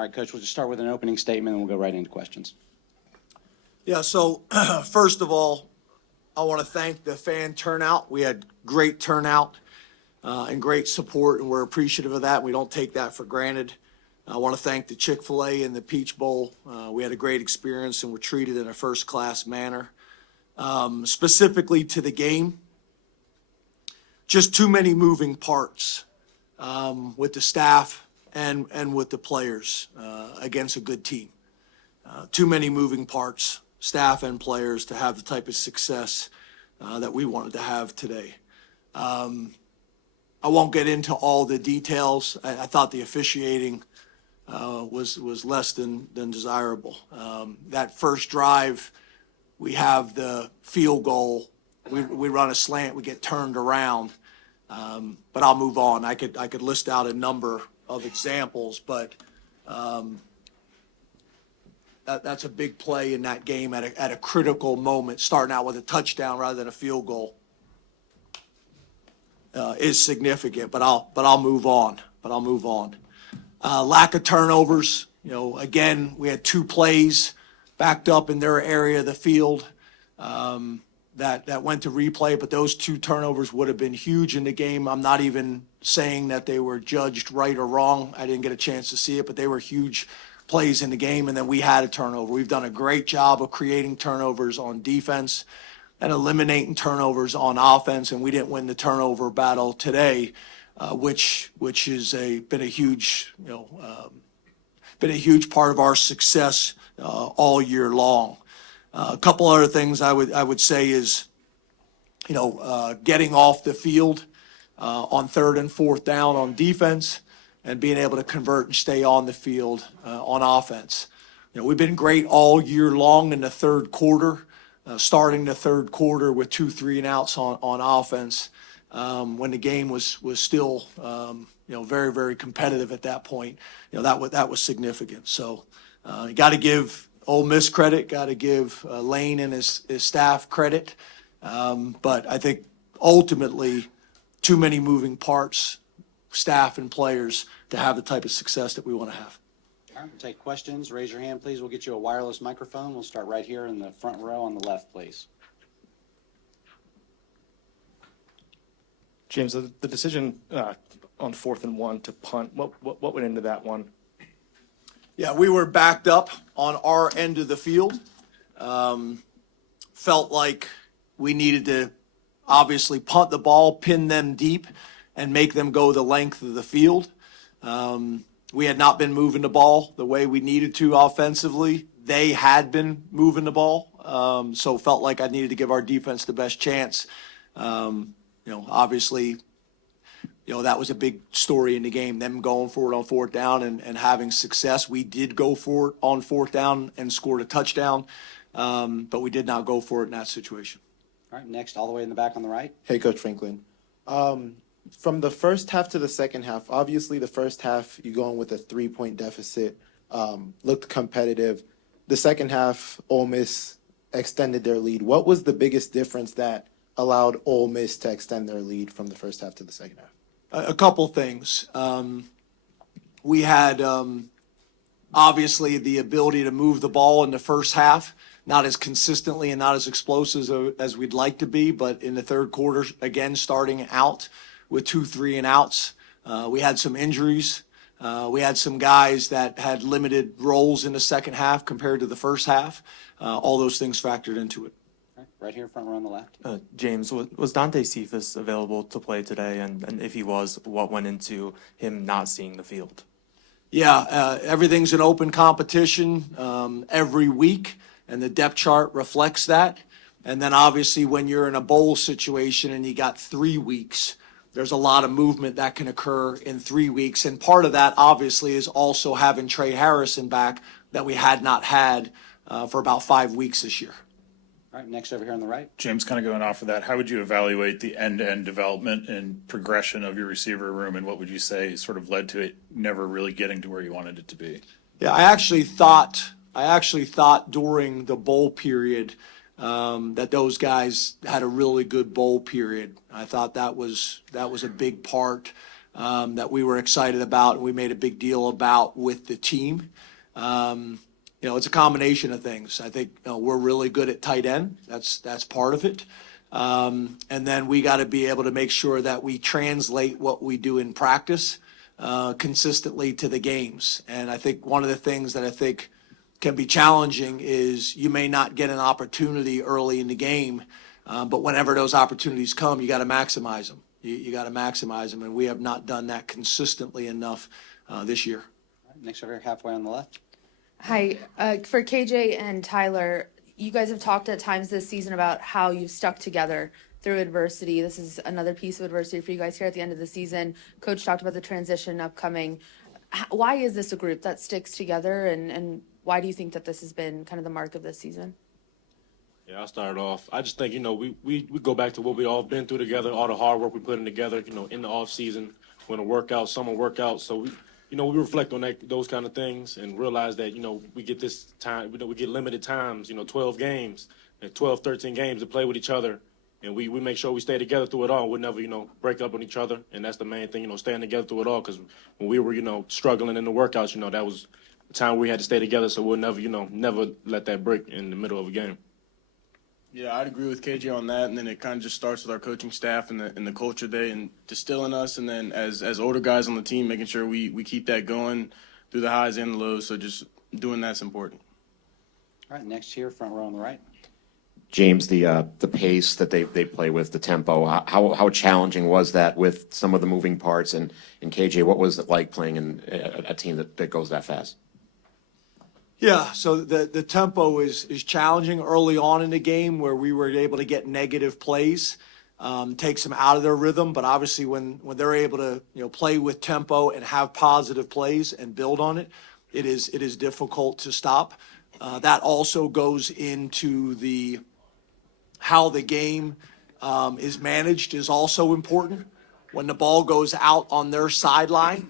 All right, Coach, we'll just start with an opening statement and we'll go right into questions. Yeah, so first of all, I want to thank the fan turnout. We had great turnout and great support, and we're appreciative of that. We don't take that for granted. I want to thank the Chick-fil-A and the Peach Bowl. We had a great experience and were treated in a first-class manner. Specifically to the game, just too many moving parts with the staff and with the players against a good team. Too many moving parts, staff and players, to have the type of success that we wanted to have today. I won't get into all the details. I thought the officiating was less than desirable. That first drive, we have the field goal. We run a slant, we get turned around. But I'll move on. I could list out a number of examples, but that's a big play in that game at a critical moment, starting out with a touchdown rather than a field goal. Is significant, but I'll move on. Lack of turnovers. Again, we had 2 plays backed up in their area of the field that went to replay, but those 2 turnovers would have been huge in the game. I'm not even saying that they were judged right or wrong. I didn't get a chance to see it, but they were huge plays in the game, and then we had a turnover. We've done a great job of creating turnovers on defense and eliminating turnovers on offense, and we didn't win the turnover battle today, which has been a huge part of our success all year long. A couple other things I would say is, getting off the field on 3rd and 4th down on defense and being able to convert and stay on the field on offense. We've been great all year long in the third quarter. Starting the third quarter with 2 3-and-outs on offense when the game was still very, very competitive at that point. That was significant. So you got to give Ole Miss credit, got to give Lane and his staff credit. But I think ultimately too many moving parts, staff and players, to have the type of success that we want to have. All right, we'll take questions. Raise your hand, please. We'll get you a wireless microphone. We'll start right here in the front row on the left, please. James, the decision on 4th and 1 to punt, what went into that one? Yeah, we were backed up on our end of the field. Felt like we needed to obviously punt the ball, pin them deep, and make them go the length of the field. We had not been moving the ball the way we needed to offensively. They had been moving the ball, so felt like I needed to give our defense the best chance. Obviously, that was a big story in the game, them going for it on 4th down and having success. We did go for it on 4th down and scored a touchdown, but we did not go for it in that situation. All right, next, all the way in the back on the right. Hey, Coach Franklin. From the first half to the second half, obviously the first half, you going with a 3-point deficit, looked competitive. The second half, Ole Miss extended their lead. What was the biggest difference that allowed Ole Miss to extend their lead from the first half to the second half? A couple things. We had obviously the ability to move the ball in the first half, not as consistently and not as explosive as we'd like to be, but in the third quarter, again, starting out with 2 3-and-outs. We had some injuries. We had some guys that had limited roles in the second half compared to the first half. All those things factored into it. Right here, front row on the left. James, was Dante Cephas available to play today? And if he was, what went into him not seeing the field? Yeah, everything's an open competition every week, and the depth chart reflects that. And then obviously when you're in a bowl situation and you got 3 weeks, there's a lot of movement that can occur in 3 weeks. And part of that obviously is also having Trey Harrison back that we had not had for about 5 weeks this year. All right, next over here on the right. James, kind of going off of that, how would you evaluate the end-to-end development and progression of your receiver room, and what would you say sort of led to it never really getting to where you wanted it to be? Yeah, I actually thought during the bowl period that those guys had a really good bowl period. I thought that was a big part that we were excited about and we made a big deal about with the team. It's a combination of things. I think we're really good at tight end. That's part of it. And then we got to be able to make sure that we translate what we do in practice consistently to the games. And I think one of the things that I think can be challenging is you may not get an opportunity early in the game, but whenever those opportunities come, you got to maximize them. You got to maximize them, and we have not done that consistently enough this year. All right, next over here, halfway on the left. Hi, for KJ and Tyler, you guys have talked at times this season about how you've stuck together through adversity. This is another piece of adversity for you guys here at the end of the season. Coach talked about the transition upcoming. Why is this a group that sticks together, and why do you think that this has been kind of the mark of this season? Yeah, I'll start off. I just think, we go back to what we all been through together, all the hard work we put in together, in the off season, when a workout, summer workout. So we reflect on those kind of things and realize that, we get this time, we get limited times, 12 games, and 12, 13 games to play with each other. And we make sure we stay together through it all. We'll never, break up on each other. And that's the main thing, staying together through it all. Because when we were, struggling in the workouts, that was the time we had to stay together. So we'll never, never let that break in the middle of a game. Yeah, I'd agree with KJ on that, and then it kind of just starts with our coaching staff and the culture day and distilling us, and then as older guys on the team, making sure we keep that going through the highs and the lows. So just doing that's important. All right, next here, front row on the right. James, the pace that they play with, the tempo, how challenging was that with some of the moving parts? And KJ, what was it like playing in a team that goes that fast? Yeah, so the tempo is challenging early on in the game where we were able to get negative plays, takes them out of their rhythm. But obviously when they're able to play with tempo and have positive plays and build on it, it is difficult to stop. That also goes into how the game is managed is also important. When the ball goes out on their sideline,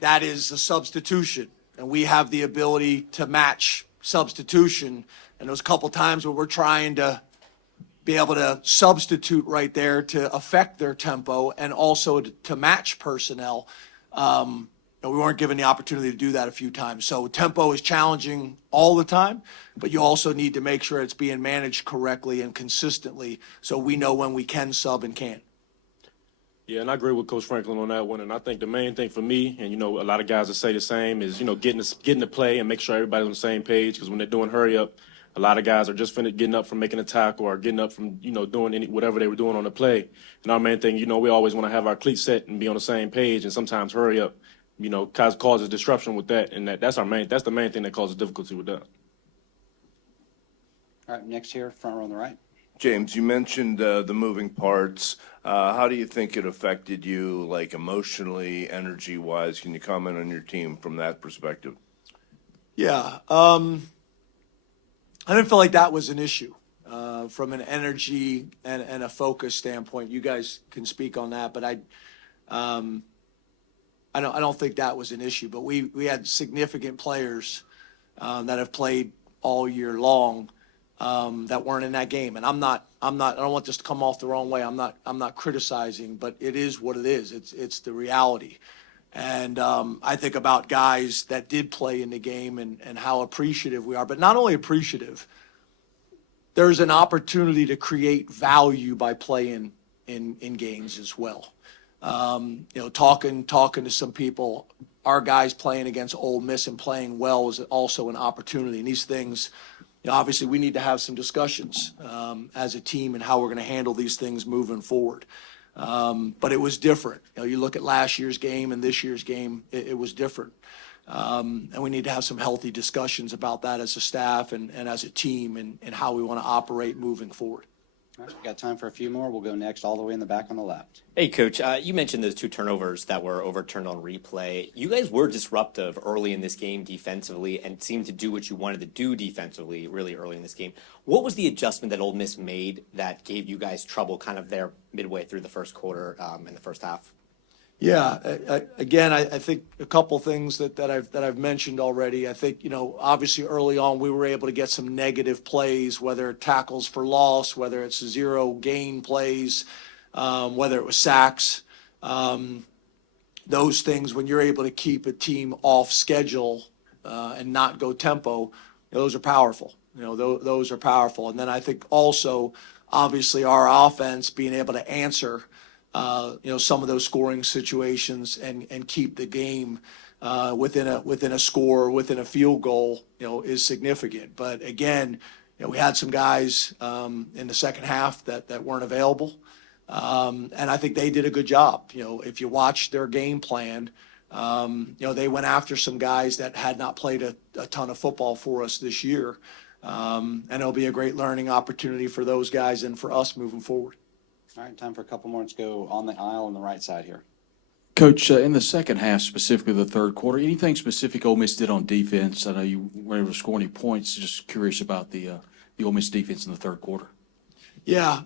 that is a substitution. And we have the ability to match substitution. And there's a couple times where we're trying to be able to substitute right there to affect their tempo and also to match personnel. We weren't given the opportunity to do that a few times. So tempo is challenging all the time, but you also need to make sure it's being managed correctly and consistently so we know when we can sub and can't. Yeah, and I agree with Coach Franklin on that one. And I think the main thing for me, and a lot of guys that say the same, is getting to play and make sure everybody's on the same page. Because when they're doing hurry up, a lot of guys are just getting up from making a tackle or getting up from doing whatever they were doing on the play. And our main thing, we always want to have our cleats set and be on the same page. And sometimes hurry up, causes disruption with that. And that's the main thing that causes difficulty with that. All right, next here, front row on the right. James, you mentioned the moving parts. How do you think it affected you, like emotionally, energy-wise? Can you comment on your team from that perspective? Yeah, I didn't feel like that was an issue from an energy and a focus standpoint. You guys can speak on that, but I don't think that was an issue. But we had significant players that have played all year long. That weren't in that game. And I don't want this to come off the wrong way. I'm not criticizing, but it is what it is. It's the reality. And I think about guys that did play in the game and how appreciative we are, but not only appreciative, there's an opportunity to create value by playing in games as well. Talking to some people, our guys playing against Ole Miss and playing well is also an opportunity. And these things, obviously we need to have some discussions as a team and how we're going to handle these things moving forward. But it was different. You look at last year's game and this year's game, it was different. And we need to have some healthy discussions about that as a staff and as a team and how we want to operate moving forward. All right, we got time for a few more. We'll go next all the way in the back on the left. Hey, Coach, you mentioned those 2 turnovers that were overturned on replay. You guys were disruptive early in this game defensively and seemed to do what you wanted to do defensively really early in this game. What was the adjustment that Ole Miss made that gave you guys trouble kind of there midway through the first quarter in the first half? Yeah, again, I think a couple things that I've mentioned already. I think, obviously early on we were able to get some negative plays, whether tackles for loss, whether it's 0 gain plays, whether it was sacks. those things, when you're able to keep a team off schedule and not go tempo, those are powerful. Those are powerful. And then I think also, obviously, our offense being able to answer, some of those scoring situations and keep the game within a score, within a field goal, is significant. But again, we had some guys in the second half that weren't available. And I think they did a good job. If you watch their game plan, they went after some guys that had not played a ton of football for us this year. And it'll be a great learning opportunity for those guys and for us moving forward. All right, time for a couple more. Let's go on the aisle on the right side here. Coach, in the second half, specifically the third quarter, anything specific Ole Miss did on defense? I know you were able to score any points. Just curious about the Ole Miss defense in the third quarter. Yeah,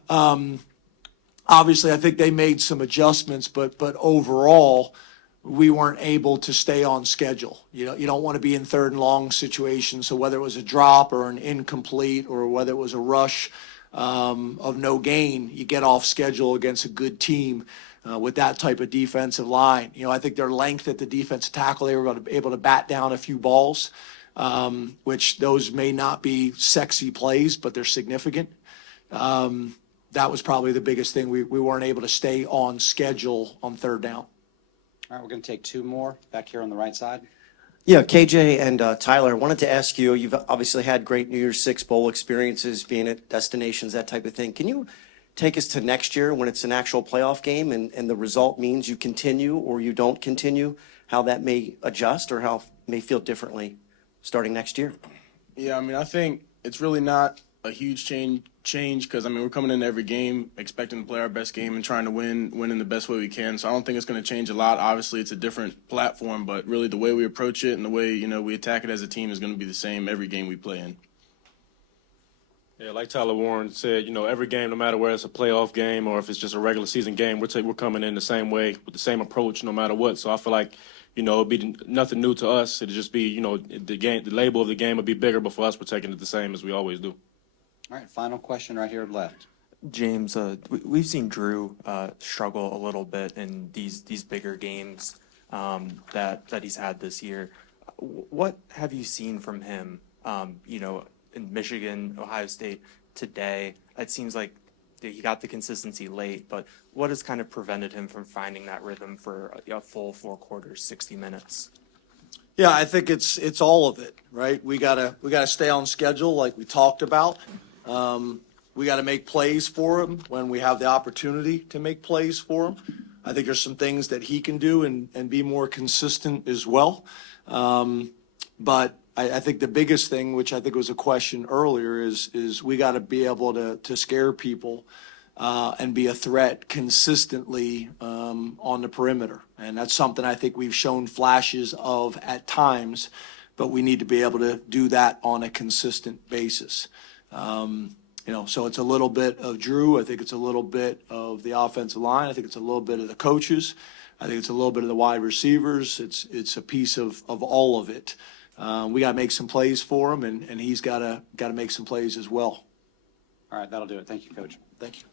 obviously, I think they made some adjustments, but overall, we weren't able to stay on schedule. You don't want to be in third and long situations. So whether it was a drop or an incomplete or whether it was a rush of no gain, you get off schedule against a good team with that type of defensive line. I think their length at the defensive tackle, they were able to bat down a few balls, which those may not be sexy plays, but they're significant. That was probably the biggest thing. We weren't able to stay on schedule on third down. All right, we're going to take two more back here on the right side. Yeah, KJ and Tyler, I wanted to ask you, you've obviously had great New Year's Six Bowl experiences, being at destinations, that type of thing. Can you take us to next year when it's an actual playoff game and the result means you continue or you don't continue, how that may adjust or how it may feel differently starting next year? Yeah, I think it's really not a huge change because we're coming into every game expecting to play our best game and trying to win in the best way we can. So I don't think it's going to change a lot. Obviously, it's a different platform, but really the way we approach it and the way we attack it as a team is going to be the same every game we play in. Yeah, like Tyler Warren said, every game, no matter whether it's a playoff game or if it's just a regular season game, we're coming in the same way with the same approach, no matter what. So I feel like, it'd be nothing new to us. It'd just be, the label of the game would be bigger, but for us, we're taking it the same as we always do. All right, final question right here left. James, we've seen Drew struggle a little bit in these bigger games that he's had this year. What have you seen from him, in Michigan, Ohio State today? It seems like he got the consistency late, but what has kind of prevented him from finding that rhythm for a full 4 quarters, 60 minutes? Yeah, I think it's all of it, right? We gotta stay on schedule like we talked about. We got to make plays for him when we have the opportunity to make plays for him. I think there's some things that he can do and be more consistent as well. But I think the biggest thing, which I think was a question earlier, is we got to be able to scare people and be a threat consistently on the perimeter. And that's something I think we've shown flashes of at times, but we need to be able to do that on a consistent basis. So it's a little bit of Drew. I think it's a little bit of the offensive line. I think it's a little bit of the coaches. I think it's a little bit of the wide receivers. It's a piece of all of it. We got to make some plays for him, and he's got to make some plays as well. All right, that'll do it. Thank you, Coach. Thank you.